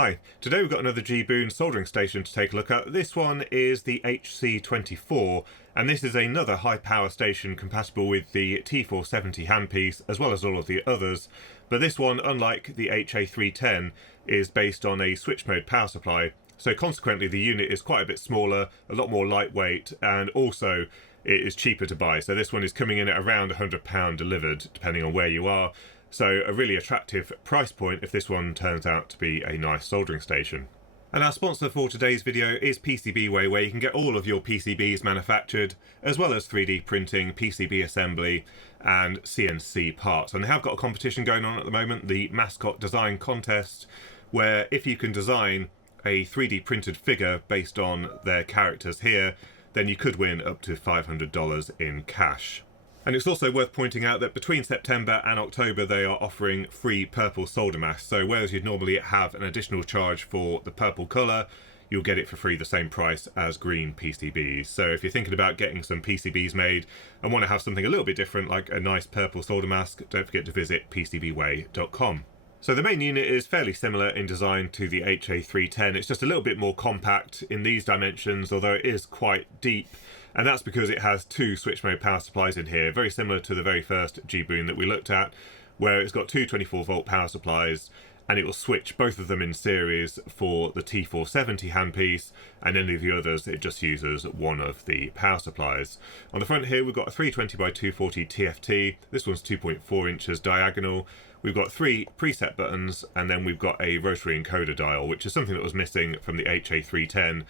Hi, today we've got another Geeboon soldering station to take a look at. This one is the HC24, and this is another high power station compatible with the T470 handpiece as well as all of the others, but this one, unlike the HA310, is based on a switch mode power supply, so consequently the unit is quite a bit smaller, a lot more lightweight, and also it is cheaper to buy. So this one is coming in at around £100 delivered depending on where you are. So a really attractive price point if this one turns out to be a nice soldering station. And our sponsor for today's video is PCBWay, where you can get all of your PCBs manufactured, as well as 3D printing, PCB assembly and CNC parts. And they have got a competition going on at the moment, the Mascot Design Contest, where if you can design a 3D printed figure based on their characters here, then you could win up to $500 in cash. And it's also worth pointing out that between September and October they are offering free purple solder masks. So whereas you'd normally have an additional charge for the purple colour, you'll get it for free the same price as green PCBs. So if you're thinking about getting some PCBs made and want to have something a little bit different like a nice purple solder mask, don't forget to visit PCBWay.com. So the main unit is fairly similar in design to the HA310. It's just a little bit more compact in these dimensions, although it is quite deep. And that's because it has two switch mode power supplies in here, very similar to the very first Geeboon that we looked at, where it's got two 24 volt power supplies, and it will switch both of them in series for the T470 handpiece, and any of the others it just uses one of the power supplies. On the front here we've got a 320x240 TFT, this one's 2.4 inches diagonal. We've got three preset buttons, and then we've got a rotary encoder dial, which is something that was missing from the HA310.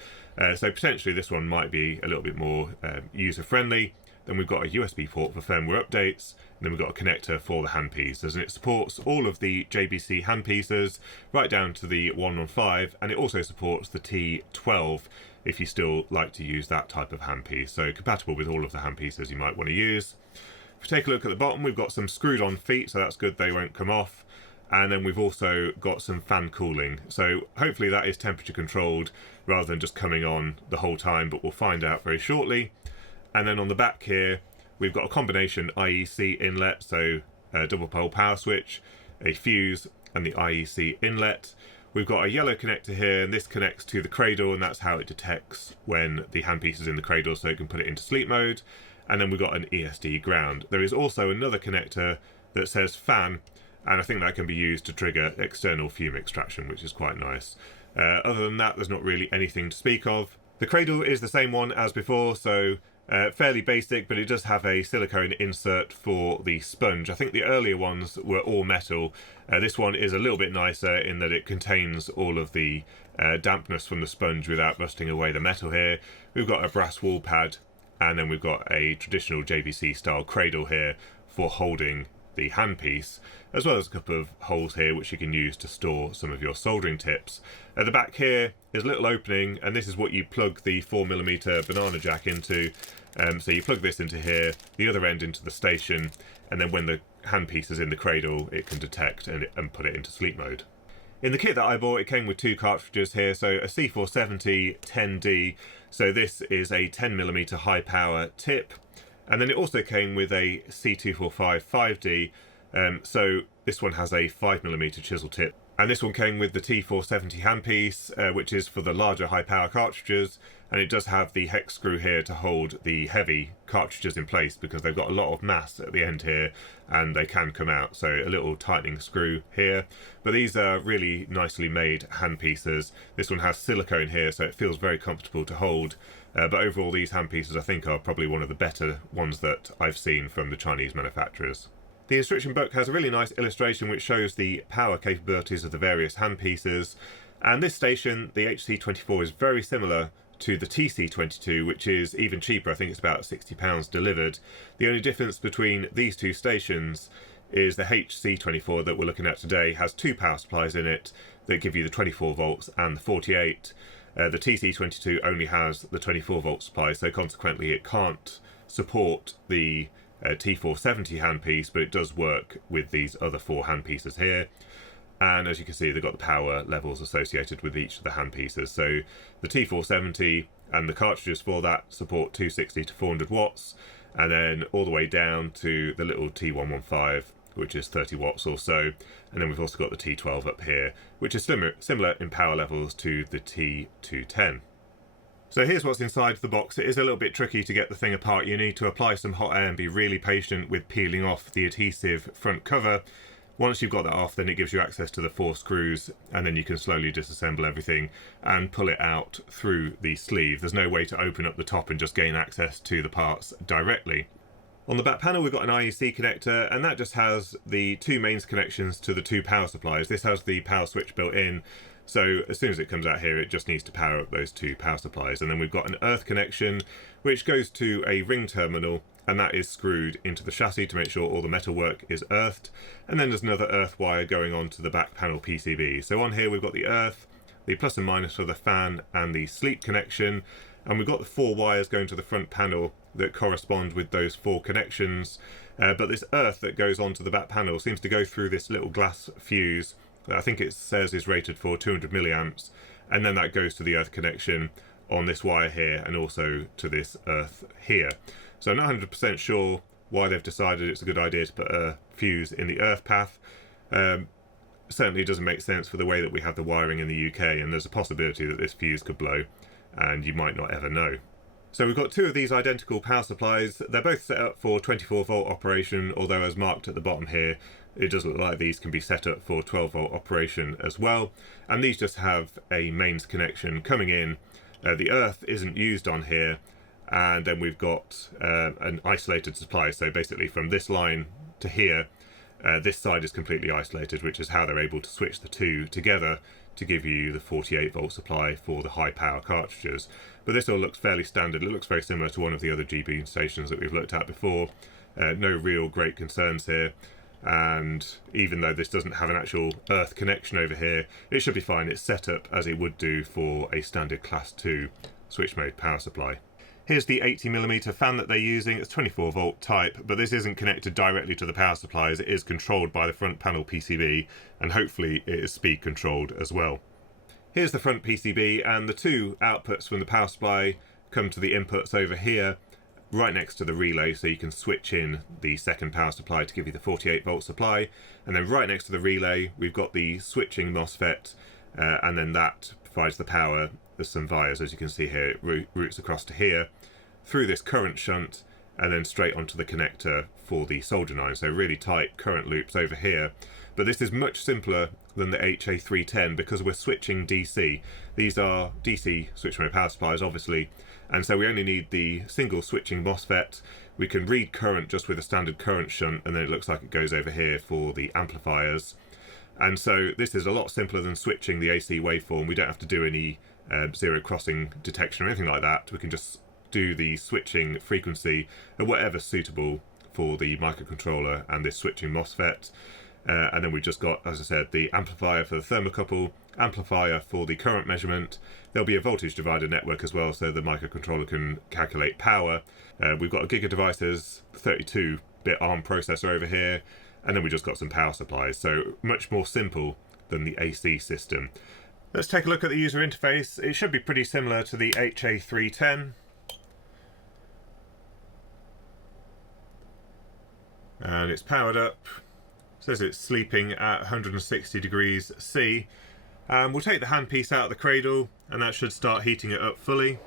So potentially this one might be a little bit more user-friendly. Then we've got a USB port for firmware updates, and then we've got a connector for the handpieces, and it supports all of the JBC handpieces right down to the 115, and it also supports the T12 if you still like to use that type of handpiece. So compatible with all of the handpieces you might want to use. If we take a look at the bottom, we've got some screwed on feet, so that's good, they won't come off. And then we've also got some fan cooling, so hopefully that is temperature controlled rather than just coming on the whole time, but we'll find out very shortly. And then on the back here we've got a combination IEC inlet, so a double pole power switch, a fuse and the IEC inlet. We've got a yellow connector here, and this connects to the cradle, and that's how it detects when the handpiece is in the cradle, so it can put it into sleep mode. And then we've got an ESD ground. There is also another connector that says fan, and I think that can be used to trigger external fume extraction, which is quite nice. Other than that, there's not really anything to speak of. The cradle is the same one as before, so fairly basic, but it does have a silicone insert for the sponge. I think the earlier ones were all metal. This one is a little bit nicer in that it contains all of the dampness from the sponge without rusting away the metal here. We've got a brass wall pad, and then we've got a traditional JBC style cradle here for holding the handpiece, as well as a couple of holes here which you can use to store some of your soldering tips. At the back here is a little opening, and this is what you plug the 4mm banana jack into. So you plug this into here, the other end into the station, and then when the handpiece is in the cradle it can detect and put it into sleep mode. In the kit that I bought, it came with two cartridges here, so a C470 10D, so this is a 10mm high power tip, and then it also came with a C245 5D, so this one has a 5mm chisel tip. And this one came with the T470 handpiece, which is for the larger high power cartridges, and it does have the hex screw here to hold the heavy cartridges in place because they've got a lot of mass at the end here and they can come out, so a little tightening screw here. But these are really nicely made handpieces. This one has silicone here, so it feels very comfortable to hold, but overall these handpieces I think are probably one of the better ones that I've seen from the Chinese manufacturers. The instruction book has a really nice illustration which shows the power capabilities of the various handpieces, and this station, the HC24, is very similar to the TC22, which is even cheaper. I think it's about £60 delivered. The only difference between these two stations is the HC24 that we're looking at today has two power supplies in it that give you the 24 volts and the 48. The TC22 only has the 24 volt supply, so consequently it can't support the T470 handpiece, but it does work with these other four handpieces here. And as you can see, they've got the power levels associated with each of the handpieces. So the T470 and the cartridges for that support 260 to 400 watts, and then all the way down to the little T115, which is 30 watts or so. And then we've also got the T12 up here, which is similar in power levels to the T210. So here's what's inside the box. It is a little bit tricky to get the thing apart. You need to apply some hot air and be really patient with peeling off the adhesive front cover. Once you've got that off, then it gives you access to the 4 screws, and then you can slowly disassemble everything and pull it out through the sleeve. There's no way to open up the top and just gain access to the parts directly. On the back panel, we've got an IEC connector, and that just has the 2 mains connections to the 2 power supplies. This has the power switch built in, so as soon as it comes out here, it just needs to power up those 2 power supplies. And then we've got an earth connection, which goes to a ring terminal, and that is screwed into the chassis to make sure all the metalwork is earthed. And then there's another earth wire going on to the back panel PCB. So on here we've got the earth, the plus and minus for the fan, and the sleep connection. And we've got the 4 wires going to the front panel that correspond with those 4 connections. But this earth that goes onto the back panel seems to go through this little glass fuse that I think it says is rated for 200 milliamps. And then that goes to the earth connection on this wire here, and also to this earth here. So I'm not 100% sure why they've decided it's a good idea to put a fuse in the earth path. Certainly doesn't make sense for the way that we have the wiring in the UK, and there's a possibility that this fuse could blow, and you might not ever know. So we've got 2 of these identical power supplies. They're both set up for 24 volt operation, although as marked at the bottom here, it does look like these can be set up for 12 volt operation as well. And these just have a mains connection coming in. The earth isn't used on here. And then we've got an isolated supply, so basically from this line to here, this side is completely isolated, which is how they're able to switch the 2 together to give you the 48 volt supply for the high power cartridges. But this all looks fairly standard. It looks very similar to one of the other Geeboon stations that we've looked at before. No real great concerns here, and even though this doesn't have an actual earth connection over here, it should be fine. It's set up as it would do for a standard class 2 switch mode power supply. Here's the 80mm fan that they're using. It's 24 volt type, but this isn't connected directly to the power supplies. It is controlled by the front panel PCB, and hopefully it is speed controlled as well. Here's the front PCB, and the 2 outputs from the power supply come to the inputs over here, right next to the relay, so you can switch in the second power supply to give you the 48 volt supply. And then right next to the relay, we've got the switching MOSFET, and then that provides the power. There's some vias, as you can see here, it routes across to here, through this current shunt, and then straight onto the connector for the soldering iron. So really tight current loops over here. But this is much simpler than the HA310 because we're switching DC. These are DC switch mode power supplies, obviously, and so we only need the single switching MOSFET. We can read current just with a standard current shunt, and then it looks like it goes over here for the amplifiers. And so this is a lot simpler than switching the AC waveform. We don't have to do any zero crossing detection or anything like that. We can just do the switching frequency at whatever's suitable for the microcontroller and this switching MOSFET. And then we've just got, as I said, the amplifier for the thermocouple, amplifier for the current measurement. There'll be a voltage divider network as well, so the microcontroller can calculate power. We've got a GigaDevices 32-bit ARM processor over here, and then we just got some power supplies, so much more simple than the AC system. Let's take a look at the user interface. It should be pretty similar to the HA310. And it's powered up. It says it's sleeping at 160 degrees C. We'll take the handpiece out of the cradle, and that should start heating it up fully.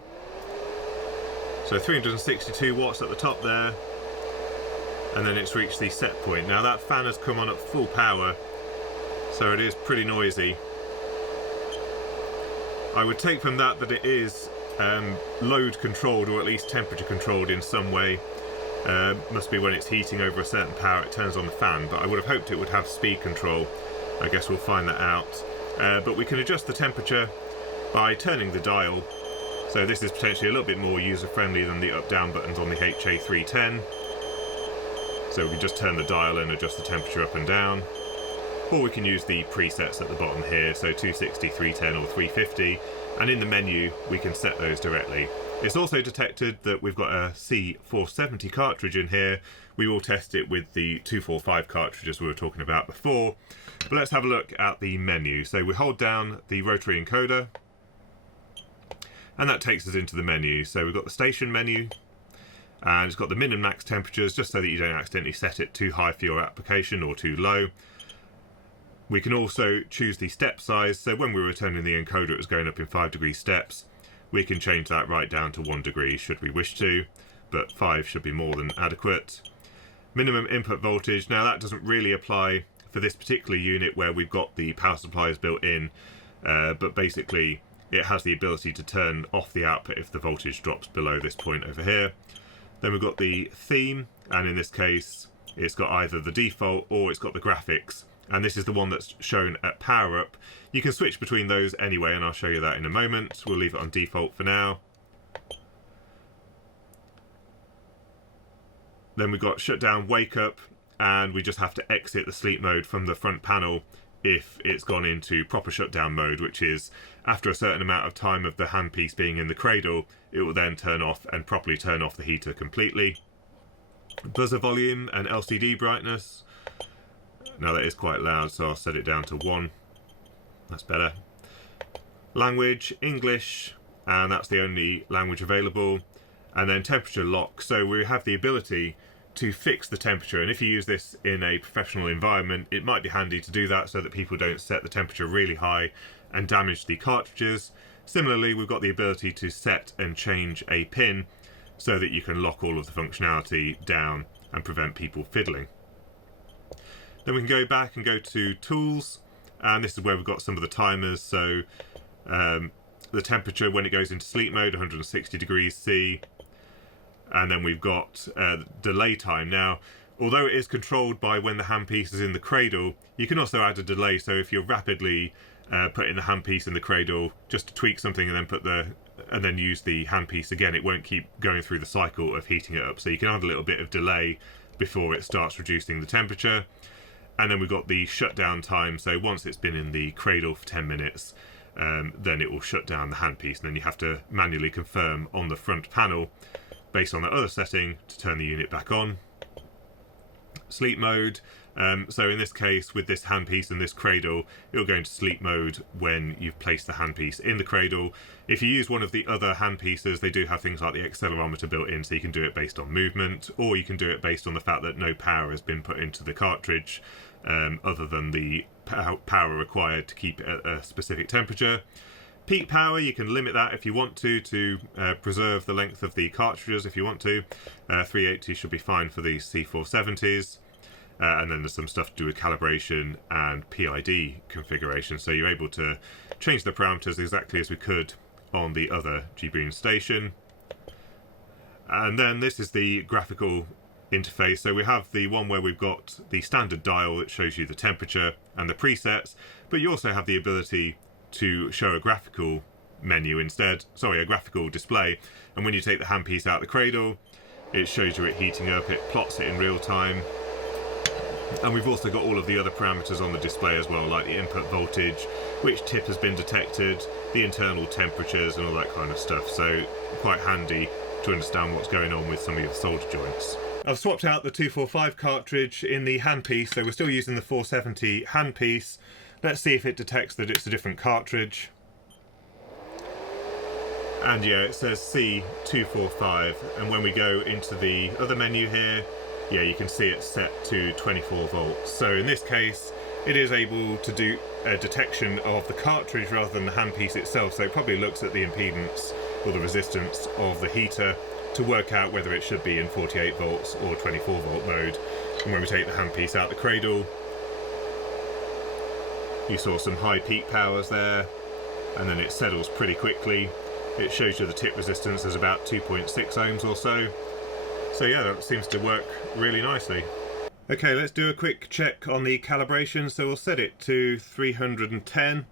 So 362 watts at the top there, and then it's reached the set point. Now that fan has come on at full power, so it is pretty noisy. I would take from that that it is load controlled, or at least temperature controlled in some way. Must be when it's heating over a certain power it turns on the fan, but I would have hoped it would have speed control. I guess we'll find that out. But we can adjust the temperature by turning the dial. So this is potentially a little bit more user-friendly than the up-down buttons on the HA310. So we can just turn the dial and adjust the temperature up and down. Or we can use the presets at the bottom here, so 260, 310 or 350. And in the menu, we can set those directly. It's also detected that we've got a C470 cartridge in here. We will test it with the 245 cartridges we were talking about before. But let's have a look at the menu. So we hold down the rotary encoder, and that takes us into the menu. So we've got the station menu, and it's got the min and max temperatures just so that you don't accidentally set it too high for your application or too low. We can also choose the step size, so when we were turning the encoder it was going up in 5-degree steps. We can change that right down to 1 degree should we wish to, but 5 should be more than adequate. Minimum input voltage, now that doesn't really apply for this particular unit where we've got the power supplies built in, but basically it has the ability to turn off the output if the voltage drops below this point over here. Then we've got the theme, and in this case it's got either the default or it's got the graphics, and this is the one that's shown at power up. You can switch between those anyway, and I'll show you that in a moment. We'll leave it on default for now. Then we've got shutdown, wake up, and we just have to exit the sleep mode from the front panel if it's gone into proper shutdown mode, which is after a certain amount of time of the handpiece being in the cradle, it will then turn off and properly turn off the heater completely. Buzzer volume and LCD brightness. Now that is quite loud, so I'll set it down to 1. That's better. Language, English, and that's the only language available. And then temperature lock, so we have the ability to fix the temperature, and if you use this in a professional environment it might be handy to do that so that people don't set the temperature really high and damage the cartridges. Similarly, we've got the ability to set and change a pin so that you can lock all of the functionality down and prevent people fiddling. Then we can go back and go to tools, and this is where we've got some of the timers. So the temperature when it goes into sleep mode, 160 degrees C. And then we've got delay time. Now, although it is controlled by when the handpiece is in the cradle, you can also add a delay. So if you're rapidly putting the handpiece in the cradle just to tweak something and then use the handpiece again, it won't keep going through the cycle of heating it up. So you can add a little bit of delay before it starts reducing the temperature. And then we've got the shutdown time. So once it's been in the cradle for 10 minutes, then it will shut down the handpiece. And then you have to manually confirm on the front panel based on that other setting to turn the unit back on. Sleep mode, so in this case with this handpiece and this cradle, it'll go into sleep mode when you've placed the handpiece in the cradle. If you use one of the other handpieces, they do have things like the accelerometer built in, so you can do it based on movement, or you can do it based on the fact that no power has been put into the cartridge other than the power required to keep it at a specific temperature. Peak power, you can limit that if you want to preserve the length of the cartridges if you want to. 380 should be fine for these C470s. And then there's some stuff to do with calibration and PID configuration. So you're able to change the parameters exactly as we could on the other Geeboon station. And then this is the graphical interface. So we have the one where we've got the standard dial that shows you the temperature and the presets, but you also have the ability to show a graphical menu instead, a graphical display, and when you take the handpiece out of the cradle it shows you it heating up, it plots it in real time, and we've also got all of the other parameters on the display as well, like the input voltage, which tip has been detected, the internal temperatures and all that kind of stuff, so quite handy to understand what's going on with some of your solder joints. I've swapped out the 245 cartridge in the handpiece, so we're still using the 470 handpiece. Let's see if it detects that it's a different cartridge. And yeah, it says C245, and when we go into the other menu here, yeah, you can see it's set to 24 volts. So in this case, it is able to do a detection of the cartridge rather than the handpiece itself, so it probably looks at the impedance or the resistance of the heater to work out whether it should be in 48 volts or 24 volt mode. And when we take the handpiece out the cradle, you saw some high peak powers there, and then it settles pretty quickly. It shows you the tip resistance is about 2.6 ohms or so. So yeah, that seems to work really nicely. Okay, let's do a quick check on the calibration. So we'll set it to 310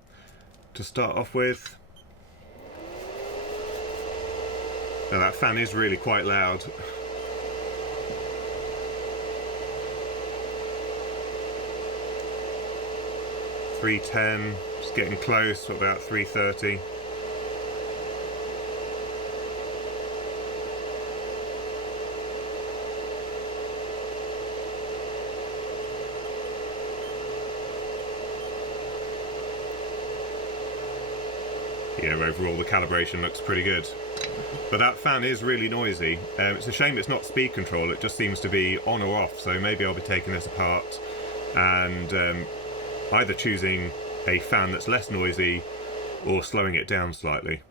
to start off with. Now that fan is really quite loud. .310, just getting close to about 330. Yeah, overall the calibration looks pretty good. But that fan is really noisy. It's a shame it's not speed control, it just seems to be on or off, so maybe I'll be taking this apart and either choosing a fan that's less noisy or slowing it down slightly.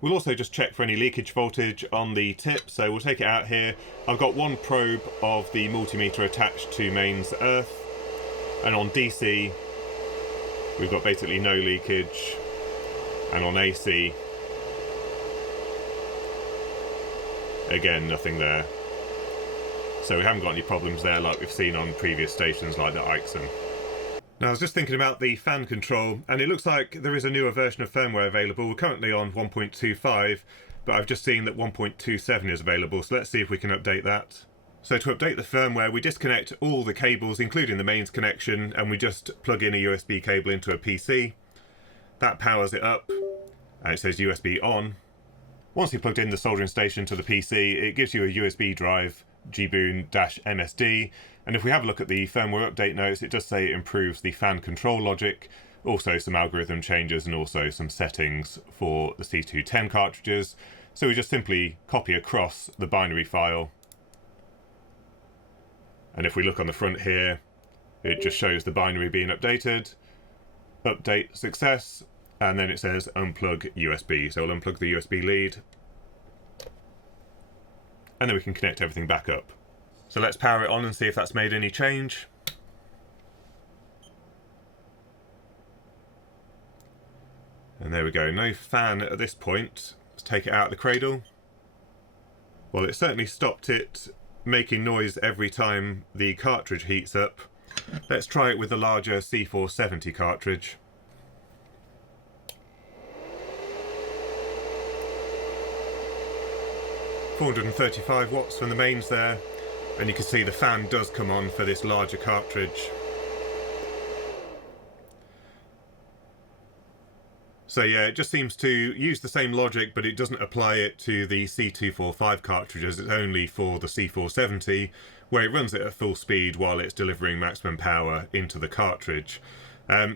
We'll also just check for any leakage voltage on the tip, so we'll take it out here. I've got one probe of the multimeter attached to mains earth, and on DC we've got basically no leakage, and on AC again nothing there. So we haven't got any problems there like we've seen on previous stations like the Ixon. Now I was just thinking about the fan control, and it looks like there is a newer version of firmware available. We're currently on 1.25, but I've just seen that 1.27 is available, so let's see if we can update that. So to update the firmware, we disconnect all the cables, including the mains connection, and we just plug in a USB cable into a PC. That powers it up, and it says USB on. Once you've plugged in the soldering station to the PC, it gives you a USB drive, Geeboon-MSD, and if we have a look at the firmware update notes, it does say it improves the fan control logic, also some algorithm changes and also some settings for the C210 cartridges. So we just simply copy across the binary file, and if we look on the front here, it just shows the binary being updated, update success, and then it says unplug USB. So we'll unplug the USB lead, and then we can connect everything back up. So let's power it on and see if that's made any change. And there we go, no fan at this point. Let's take it out of the cradle. Well, it certainly stopped it making noise every time the cartridge heats up. Let's try it with the larger C470 cartridge. $435 watts from the mains there, and you can see the fan does come on for this larger cartridge. So yeah, it just seems to use the same logic, but it doesn't apply it to the C245 cartridges. It's only for the C470, where it runs it at full speed while it's delivering maximum power into the cartridge.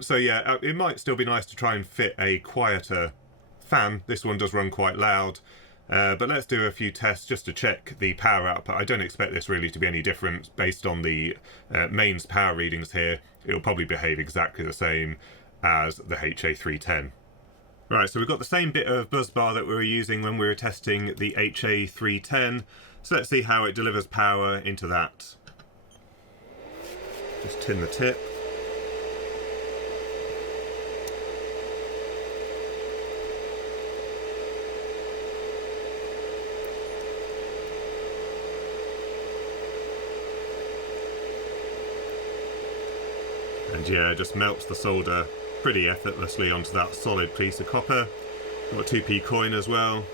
So yeah, it might still be nice to try and fit a quieter fan. This one does run quite loud. But let's do a few tests just to check the power output. I don't expect this really to be any different based on the mains power readings here. It'll probably behave exactly the same as the HA310. Right, so we've got the same bit of buzz bar that we were using when we were testing the HA310. So let's see how it delivers power into that. Just tin the tip. And yeah, it just melts the solder pretty effortlessly onto that solid piece of copper. Got a 2p coin as well.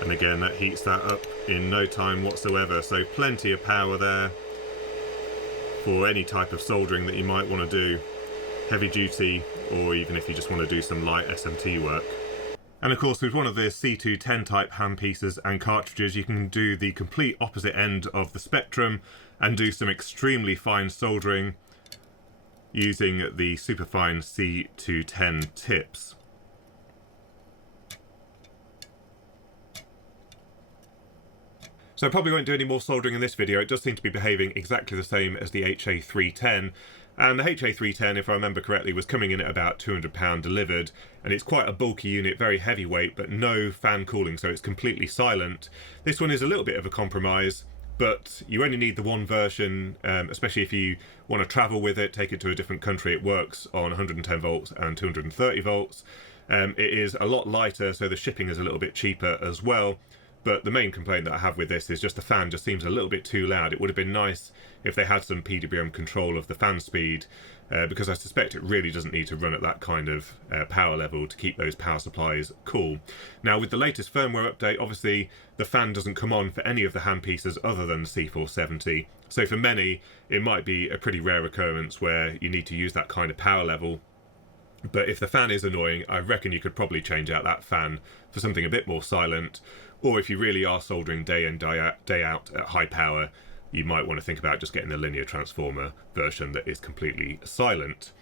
And again, that heats that up in no time whatsoever, so plenty of power there for any type of soldering that you might want to do, heavy duty, or even if you just want to do some light SMT work. And of course, with one of the C210 type handpieces and cartridges, you can do the complete opposite end of the spectrum and do some extremely fine soldering using the superfine C210 tips. So I probably won't do any more soldering in this video. It does seem to be behaving exactly the same as the HA310. And the HA310, if I remember correctly, was coming in at about £200 delivered, and it's quite a bulky unit, very heavyweight, but no fan cooling, so it's completely silent. This one is a little bit of a compromise, but you only need the one version, especially if you want to travel with it, take it to a different country. It works on 110 volts and 230 volts. It is a lot lighter, so the shipping is a little bit cheaper as well. But the main complaint that I have with this is just the fan just seems a little bit too loud. It would have been nice if they had some PWM control of the fan speed, because I suspect it really doesn't need to run at that kind of power level to keep those power supplies cool. Now, with the latest firmware update, obviously the fan doesn't come on for any of the handpieces other than the C470. So for many, it might be a pretty rare occurrence where you need to use that kind of power level. But if the fan is annoying, I reckon you could probably change out that fan for something a bit more silent. Or if you really are soldering day in, day out at high power, you might want to think about just getting the linear transformer version that is completely silent.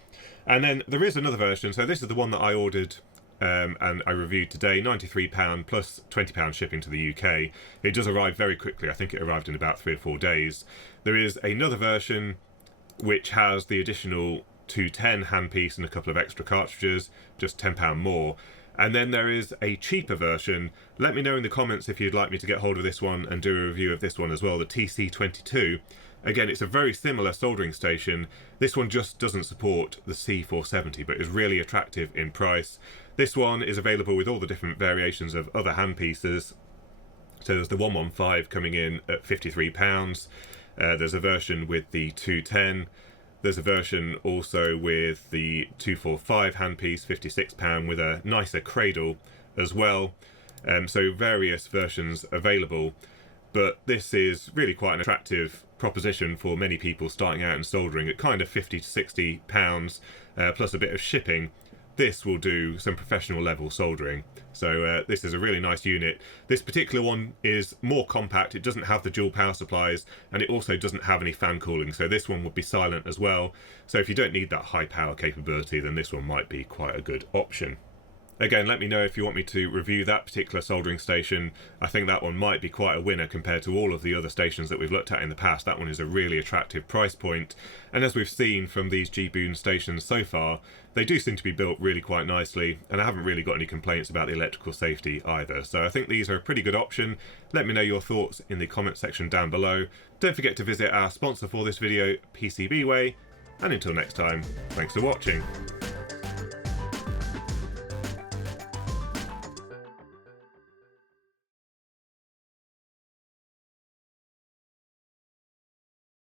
And then there is another version, so this is the one that I ordered and I reviewed today, £93 plus £20 shipping to the UK. It does arrive very quickly. I think it arrived in about 3 or 4 days. There is another version which has the additional 210 handpiece and a couple of extra cartridges, just £10 more. And then there is a cheaper version. Let me know in the comments if you'd like me to get hold of this one and do a review of this one as well, the TC22. Again, it's a very similar soldering station. This one just doesn't support the C470, but is really attractive in price. This one is available with all the different variations of other handpieces. So there's the 115 coming in at £53. There's a version with the 210. There's a version also with the 245 handpiece, £56, with a nicer cradle as well. So various versions available. But this is really quite an attractive proposition for many people starting out in soldering at kind of £50 to £60 plus a bit of shipping. This will do some professional level soldering. So this is a really nice unit. This particular one is more compact. It doesn't have the dual power supplies, and it also doesn't have any fan cooling. So this one would be silent as well. So if you don't need that high power capability, then this one might be quite a good option. Again, let me know if you want me to review that particular soldering station. I think that one might be quite a winner compared to all of the other stations that we've looked at in the past. That one is a really attractive price point. And as we've seen from these Geeboon stations so far, they do seem to be built really quite nicely, and I haven't really got any complaints about the electrical safety either. So I think these are a pretty good option. Let me know your thoughts in the comment section down below. Don't forget to visit our sponsor for this video, PCBWay. And until next time, thanks for watching.